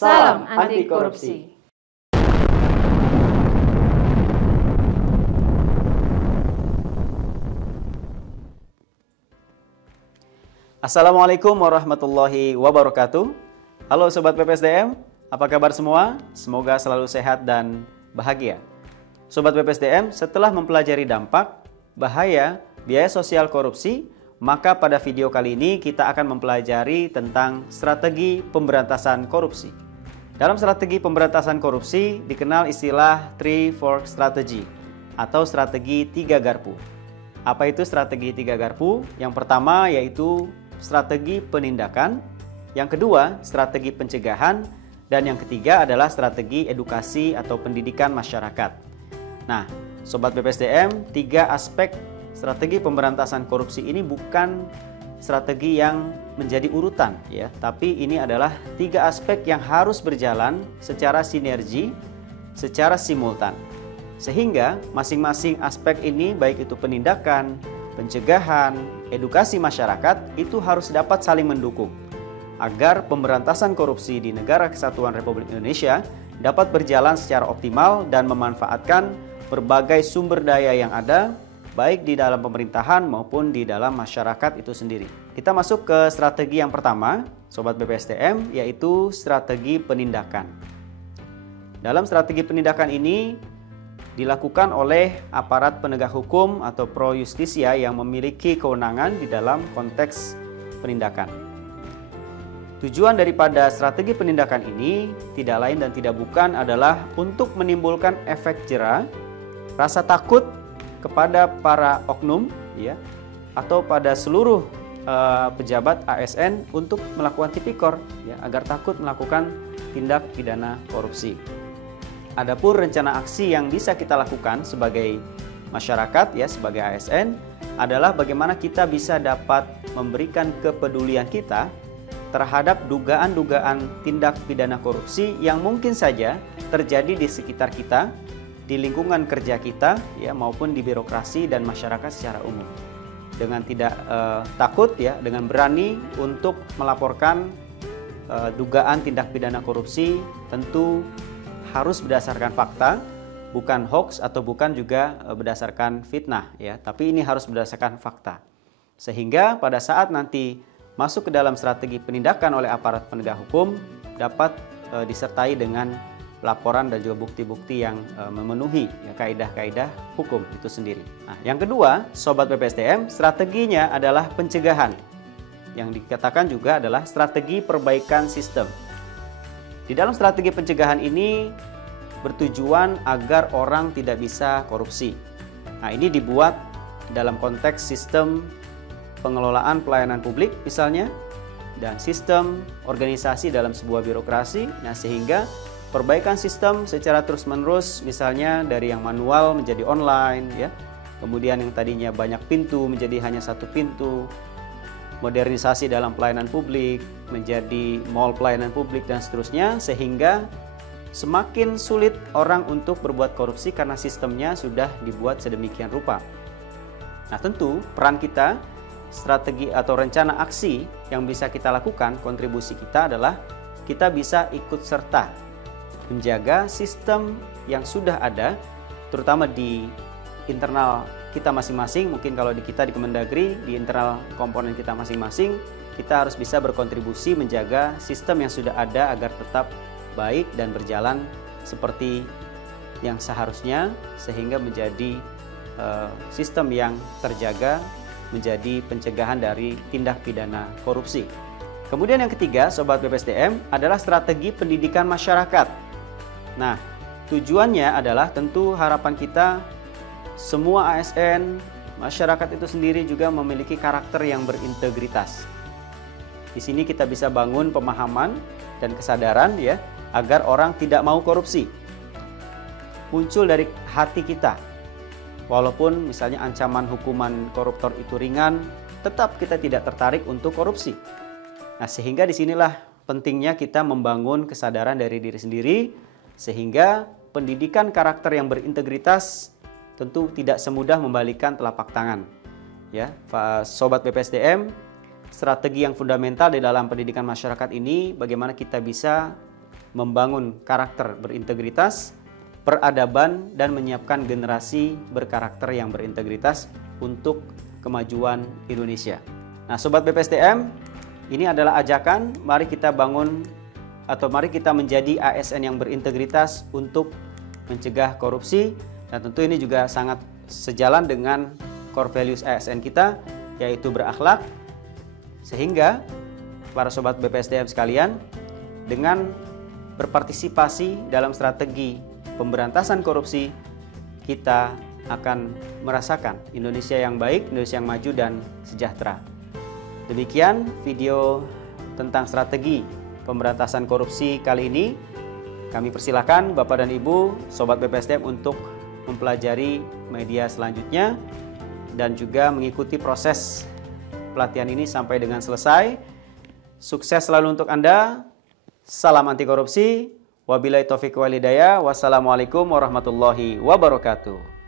Salam anti korupsi. Assalamualaikum warahmatullahi wabarakatuh. Halo Sobat PPSDM, apa kabar semua? Semoga selalu sehat dan bahagia. Sobat PPSDM, setelah mempelajari dampak, bahaya, biaya sosial korupsi, maka pada video kali ini kita akan mempelajari tentang strategi pemberantasan korupsi. Dalam strategi pemberantasan korupsi dikenal istilah Three Fork Strategy atau strategi tiga garpu. Apa itu strategi tiga garpu? Yang pertama yaitu strategi penindakan, yang kedua strategi pencegahan, dan yang ketiga adalah strategi edukasi atau pendidikan masyarakat. Nah, Sobat PPSDM, tiga aspek strategi pemberantasan korupsi ini bukan strategi yang menjadi urutan ya, tapi ini adalah tiga aspek yang harus berjalan secara sinergi, secara simultan. Sehingga masing-masing aspek ini baik itu penindakan, pencegahan, edukasi masyarakat itu harus dapat saling mendukung agar pemberantasan korupsi di Negara Kesatuan Republik Indonesia dapat berjalan secara optimal dan memanfaatkan berbagai sumber daya yang ada baik di dalam pemerintahan maupun di dalam masyarakat itu sendiri. Kita masuk ke strategi yang pertama, Sobat BPSDM, yaitu strategi penindakan. Dalam strategi penindakan ini dilakukan oleh aparat penegak hukum atau pro justisia yang memiliki kewenangan di dalam konteks penindakan. Tujuan daripada strategi penindakan ini tidak lain dan tidak bukan adalah untuk menimbulkan efek jera, rasa takut kepada para oknum ya, atau pada seluruh pejabat ASN untuk melakukan tipikor ya, agar takut melakukan tindak pidana korupsi. Adapun rencana aksi yang bisa kita lakukan sebagai masyarakat ya, sebagai ASN adalah bagaimana kita bisa dapat memberikan kepedulian kita terhadap dugaan-dugaan tindak pidana korupsi yang mungkin saja terjadi di sekitar kita, di lingkungan kerja kita ya, maupun di birokrasi dan masyarakat secara umum. Dengan tidak takut ya, dengan berani untuk melaporkan dugaan tindak pidana korupsi, tentu harus berdasarkan fakta, bukan hoax atau bukan juga berdasarkan fitnah ya, tapi ini harus berdasarkan fakta. Sehingga pada saat nanti masuk ke dalam strategi penindakan oleh aparat penegak hukum dapat disertai dengan laporan dan juga bukti-bukti yang memenuhi ya, kaidah-kaidah hukum itu sendiri. Nah, yang kedua, Sobat PPSDM, strateginya adalah pencegahan. Yang dikatakan juga adalah strategi perbaikan sistem. Di dalam strategi pencegahan ini bertujuan agar orang tidak bisa korupsi. Nah, ini dibuat dalam konteks sistem pengelolaan pelayanan publik misalnya, dan sistem organisasi dalam sebuah birokrasi. Nah, sehingga perbaikan sistem secara terus-menerus, misalnya dari yang manual menjadi online ya, kemudian yang tadinya banyak pintu menjadi hanya satu pintu, modernisasi dalam pelayanan publik menjadi mall pelayanan publik dan seterusnya, sehingga semakin sulit orang untuk berbuat korupsi karena sistemnya sudah dibuat sedemikian rupa. Nah, tentu peran kita, strategi atau rencana aksi yang bisa kita lakukan, kontribusi kita adalah kita bisa ikut serta menjaga sistem yang sudah ada, terutama di internal kita masing-masing. Mungkin kalau di kita di Kemendagri, di internal komponen kita masing-masing, kita harus bisa berkontribusi menjaga sistem yang sudah ada agar tetap baik dan berjalan seperti yang seharusnya, sehingga menjadi sistem yang terjaga, menjadi pencegahan dari tindak pidana korupsi. Kemudian yang ketiga, Sobat PPSDM, adalah strategi pendidikan masyarakat. Nah, tujuannya adalah tentu harapan kita semua ASN, masyarakat itu sendiri juga memiliki karakter yang berintegritas. Di sini kita bisa bangun pemahaman dan kesadaran ya, agar orang tidak mau korupsi. Muncul dari hati kita. Walaupun misalnya ancaman hukuman koruptor itu ringan, tetap kita tidak tertarik untuk korupsi. Nah, sehingga disinilah pentingnya kita membangun kesadaran dari diri sendiri, sehingga pendidikan karakter yang berintegritas tentu tidak semudah membalikan telapak tangan. Ya, Sobat BPSDM, strategi yang fundamental di dalam pendidikan masyarakat ini bagaimana kita bisa membangun karakter berintegritas, peradaban, dan menyiapkan generasi berkarakter yang berintegritas untuk kemajuan Indonesia. Nah, Sobat BPSDM, ini adalah ajakan, mari kita bangun atau mari kita menjadi ASN yang berintegritas untuk mencegah korupsi, dan tentu ini juga sangat sejalan dengan core values ASN kita, yaitu berakhlak, sehingga para Sobat BPSDM sekalian, dengan berpartisipasi dalam strategi pemberantasan korupsi, kita akan merasakan Indonesia yang baik, Indonesia yang maju dan sejahtera. Demikian video tentang strategi pemberantasan korupsi kali ini. Kami persilakan Bapak dan Ibu, Sobat BPSDM untuk mempelajari media selanjutnya dan juga mengikuti proses pelatihan ini sampai dengan selesai. Sukses selalu untuk Anda. Salam anti korupsi. Wabillahi taufiq wal hidayah. Wassalamualaikum warahmatullahi wabarakatuh.